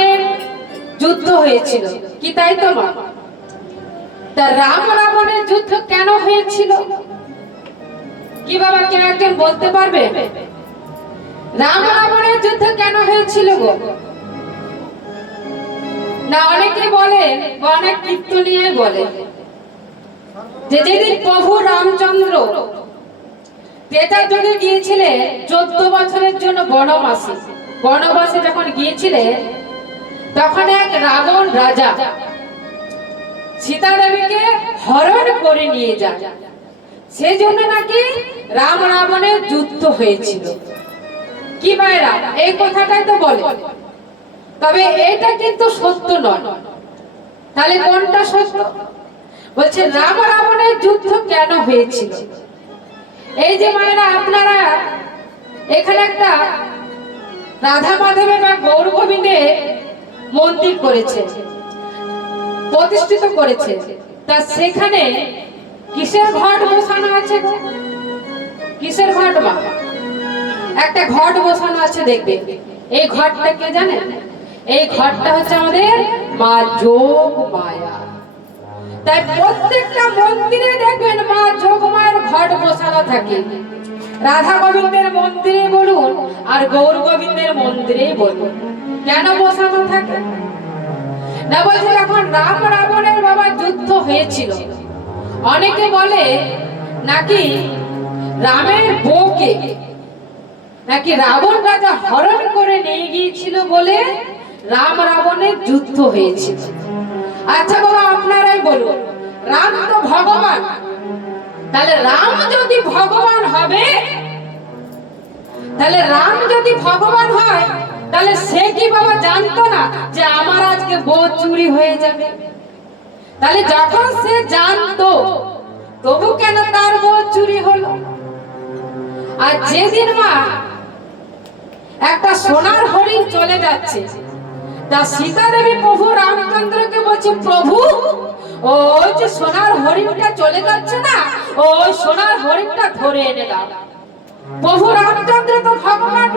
রাবণের যুদ্ধ হয়েছিল, কি তাই তো মা? তা রাম রাবণের যুদ্ধ কেন হয়েছিল? কি বাবা কেউ একজন বলতে পারবে? রাম রাবণের যুদ্ধ কেন হয়েছিল গো? না অনেকে বলে, অনেক কীর্তনীয় বলে যে যেদিন প্রভু রামচন্দ্র ত্রেতা যুগে গিয়েছিলেন 14 বছরের জন্য বনবাসে যখন গিয়েছিলেন, তখন এক রাবণ রাজা সীতা দেবীকে হরণ করে নিয়ে যায়। সেজন্য নাকি রাম রাবণের যুদ্ধ হয়েছিল। কি মায়েরা এই কথাটাই তো বলে, তবে এটা কিন্তু সত্য নয়। তাহলে কোনটা সত্য? বলছে রাম রাবণের যুদ্ধ কেন হয়েছিল। এই যে মায়েরা আপনারা এখানে একটা রাধা মাধবের বা গৌর গোবিন্দের মন্দির করেছে, প্রতিষ্ঠিত করেছে, তা সেখানে কিসের ঘট বসানো আছে গো? কিসের ঘট মা? একটা ঘট বসানো আছে, দেখবে। এই ঘটটা কে জানে? এই ঘটটা হচ্ছে আমাদের মা যোগ মায়া। তাই প্রত্যেকটা মন্দিরে দেখবেন মা যোগ মায়ের ঘট বসানো থাকে। রাধা গোবিন্দের মন্দিরে বলুন আর গৌর গোবিন্দের মন্দিরে বলুন, কেন বসানো থাকে? না বলছে যখন রাম রাবণের বাবা যুদ্ধ হয়েছিল, অনেকে বলে নাকি রামের বউকে নাকি রাবণ রাজা হরণ করে নিয়ে গিয়েছিল বলে রাম রাবণের যুদ্ধ হয়েছিল। আচ্ছা বাবা আপনারাই বলুন, রাম তো ভগবান, তাহলে রাম যদি ভগবান হবে, তাহলে রাম যদি ভগবান হয়, তাহলে সে কি বাবা জানতো না যে আমার আজকে বউ চুরি হয়ে যাবে? তাহলে যখন সে জানতো, তবু কেন তার বউ চুরি হলো? আর যেদিন মা একটা সোনার হরিণ চলে যাচ্ছে, তা সীতা দেবী প্রভু রামচন্দ্রকে বলছে, প্রভু ওই যে সোনার হরিণটা চলে যাচ্ছে না, ওই সোনার হরিণটা ধরে এনে দাও। প্রভু রামচন্দ্র তো ভগবান,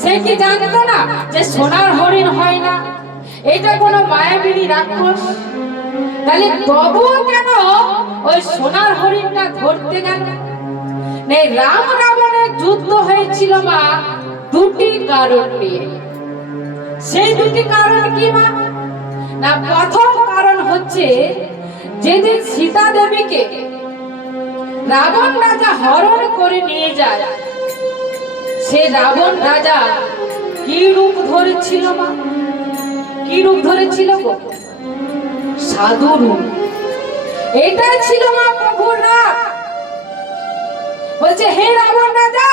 সে কি জানতো না যে সোনার হরিণ হয় না, এটা কোনো মায়াবিনী রাক্ষস? তাহলে তবুও কেন ওই সোনার হরিণটা ধরতে গেল? রাম রাবণের যুদ্ধ হয়েছিল মা দুটি কারণ নিয়ে। সেই দুটি কারণ কি মা? না প্রথম কারণ হচ্ছে যেদিন সীতা দেবীকে রাবণ রাজা হরণ করে নিয়ে যায়, সে রাবণ রাজা কি রূপ ধরেছিল মা? কি রূপ ধরেছিল গো? সাধু রূপ। এটা ছিল মা প্রভুর রাগ। বলছে হে রাবণ রাজা,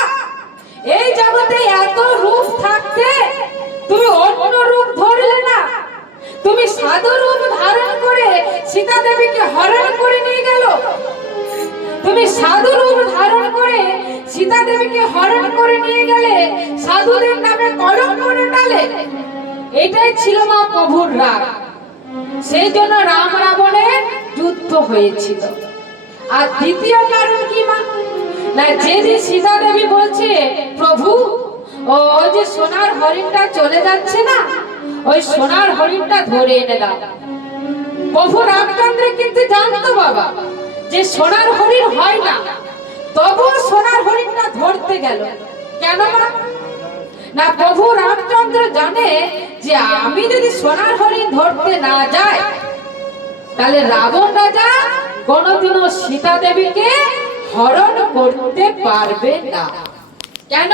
এই জগতে এত রূপ থাকতে তুমি অন্য রূপ ধরলে না, তুমি সাধু রূপ ধারণ করে সীতা দেবীকে হরণ করে নিয়ে গেল। তুমি সাধু রূপ ধারণ করে সীতা দেবীকে হরণ করে নিয়ে গেলে, সাধুদের নামে কলঙ্ক রটালে। এটাই ছিল মা প্রভুর রাগ। সেই জন্য রাম রাবণের যুদ্ধ হয়েছিল। আর দ্বিতীয় কারণ কি মা? না যেদিন সীতা দেবী বলছে, প্রভু ওই যে সোনার হরিণটা চলে যাচ্ছে না, ওই সোনার হরিণটা ধরে এনে দাও। প্রভু রামচন্দ্র কিন্তু জানতো বাবা যে সোনার হরিণ হয় না, তবুও সোনার হরিণটা ধরতে গেল কেন মা? না প্রভু রামচন্দ্র জানে যে আমি যদি সোনার হরিণ ধরতে না যাই, তাহলে রাবণ রাজা কোনদিনও সীতা দেবীকে হরণ করতে পারবে না। কেন?